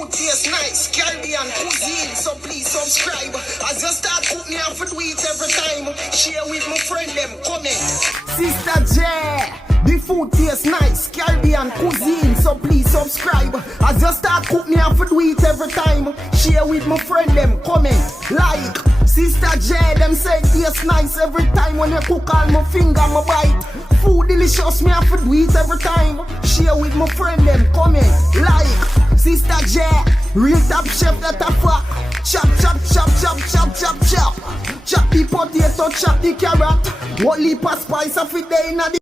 food tastes nice, Caribbean cuisine. So please subscribe. As you start cooking, you have to do it every time. Share with my friend them, comment. Sister J, the food tastes nice, Caribbean cuisine. So please subscribe. As you start cooking, you have to do it every time. Share with my friend them, comment, like. Sister J, them say it tastes nice every time. When you cook all my finger, my bite. Food delicious, me have to do it every time. Share with my friend them, comment, like. Sister J, real top chef that a fuck. Chop, chop, chop, chop, chop, chop, chop. Chop the potato, chop the carrot. What leap of spice of it there in the